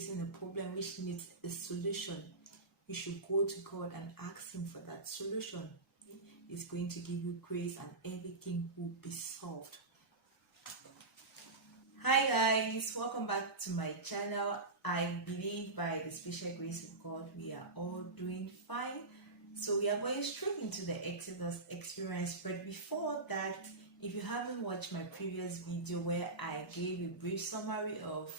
facing a problem which needs a solution, you should go to God and ask Him for that solution. He's going to give you grace and everything will be solved. Hi guys, welcome back to my channel. I believe by the special grace of God we are all doing fine. So we are going straight into the Exodus experience, but before that, if you haven't watched my previous video where I gave a brief summary of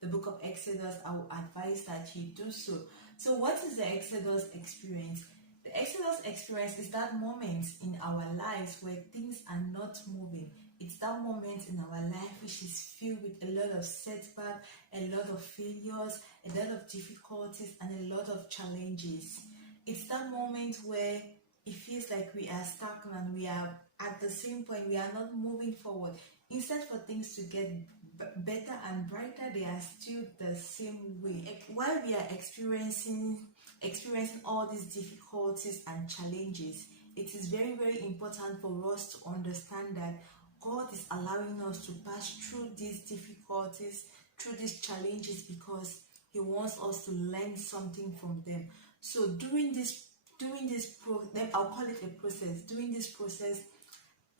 the book of Exodus, I will advise that you do so. So what is the Exodus experience? The Exodus experience is that moment in our lives where things are not moving. It's that moment in our life which is filled with a lot of setbacks, a lot of failures, a lot of difficulties, and a lot of challenges. It's that moment where it feels like we are stagnant, we are at the same point, we are not moving forward. Instead for things to get better and brighter, they are still the same way. While we are experiencing all these difficulties and challenges, it is very, very important for us to understand that God is allowing us to pass through these difficulties, through these challenges, because He wants us to learn something from them. So during this I'll call it a process. During this process,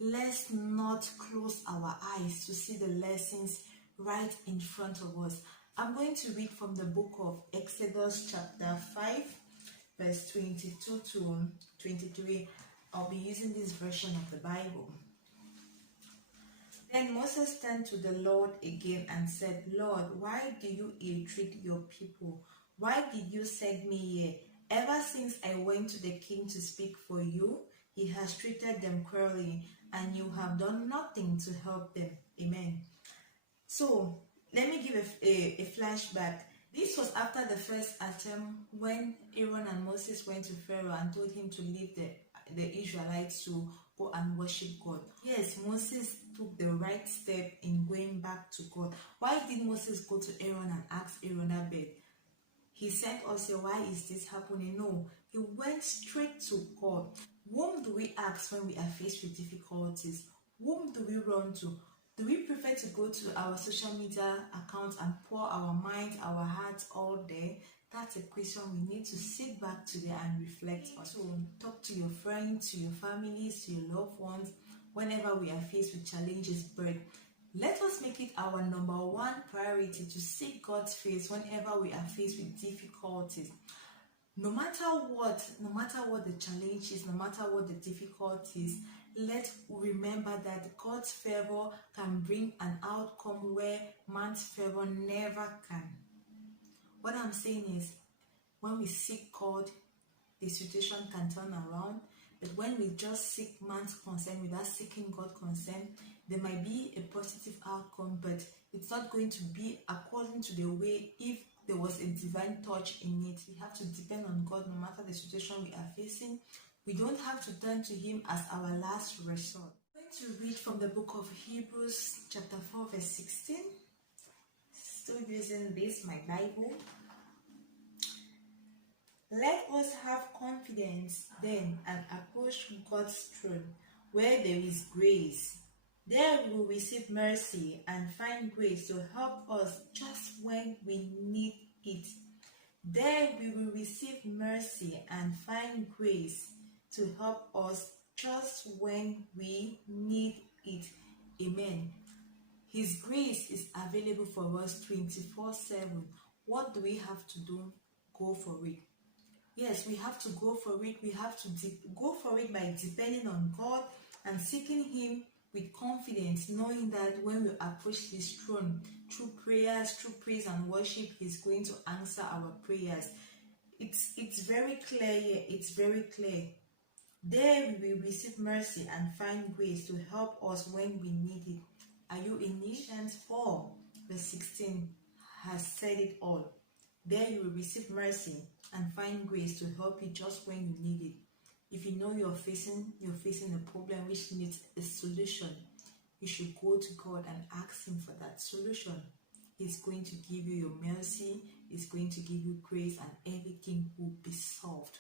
let's not close our eyes to see the lessons right in front of us. I'm going to read from the book of Exodus chapter 5, verse 22 to 23. I'll be using this version of the Bible. Then Moses turned to the Lord again and said, Lord, why do you ill-treat your people? Why did you send me here? Ever since I went to the king to speak for you, he has treated them cruelly, and you have done nothing to help them. Amen. So, let me give a flashback. This was after the first attempt when Aaron and Moses went to Pharaoh and told him to leave the Israelites to go and worship God. Yes, Moses took the right step in going back to God. Why did Moses go to Aaron and ask Aaron that beg? He sent us say, why is this happening? No, he went straight to God. Whom do we ask when we are faced with difficulties? Whom do we run to? Do we prefer to go to our social media accounts and pour our minds, our hearts all there? That's a question we need to sit back today and reflect on. So talk to your friends, to your families, to your loved ones whenever we are faced with challenges. But let us make it our number one priority to seek God's face whenever we are faced with difficulties. No matter what the challenge is, no matter what the difficulties, let's remember that God's favor can bring an outcome where man's favor never can. What I'm saying is, when we seek God, the situation can turn around. But when we just seek man's consent without seeking God's consent, there might be a positive outcome, but it's not going to be according to the way if there was a divine touch in it. We have to depend on God no matter the situation we are facing. We don't have to turn to Him as our last resort. I'm going to read from the book of Hebrews chapter 4 verse 16. Still using this, my Bible. Let us have confidence then and approach God's throne where there is grace. There we will receive mercy and find grace to help us just when we need it. There we will receive mercy and find grace to help us just when we need it. Amen. His grace is available for us 24/7. What do we have to do? Go for it. Yes, we have to go for it. We have to go for it by depending on God and seeking Him with confidence, knowing that when we approach His throne through prayers, through praise and worship, He's going to answer our prayers. It's very clear here. It's very clear. There we will receive mercy and find grace to help us when we need it. Are you in need? Ephesians 4 verse 16 has said it all. There you will receive mercy and find grace to help you just when you need it. If you know you're facing a problem which needs a solution, you should go to God and ask Him for that solution. He's going to give you your mercy, He's going to give you grace, and everything will be solved.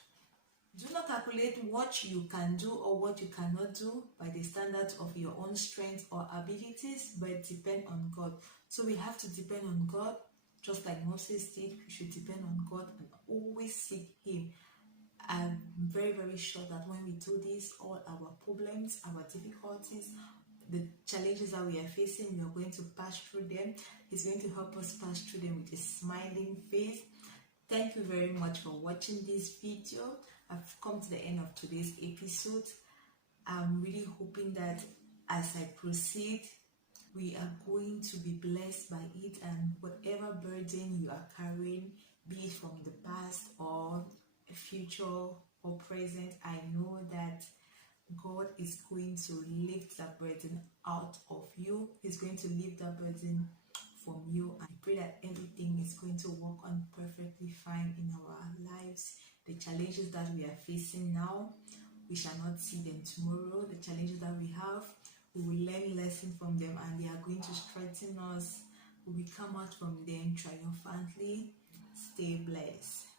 Do not calculate what you can do or what you cannot do by the standards of your own strength or abilities, but depend on God. So we have to depend on God. just like Moses did, we should depend on God and always seek Him. I'm very, very sure that when we do this, all our problems, our difficulties, the challenges that we are facing, we are going to pass through them. He's going to help us pass through them with a smiling face. Thank you very much for watching this video. I've come to the end of today's episode. I'm really hoping that as I proceed, we are going to be blessed by it, and whatever burden you are carrying, be it from the past or future or present, I know that God is going to lift that burden out of you. He's going to lift that burden from you. I pray that everything is going to work on perfectly fine in our lives. The challenges that we are facing now, we shall not see them tomorrow. The challenges that we have, we will learn lesson from them, and they are going to strengthen us. We will come out from them triumphantly. Stay blessed.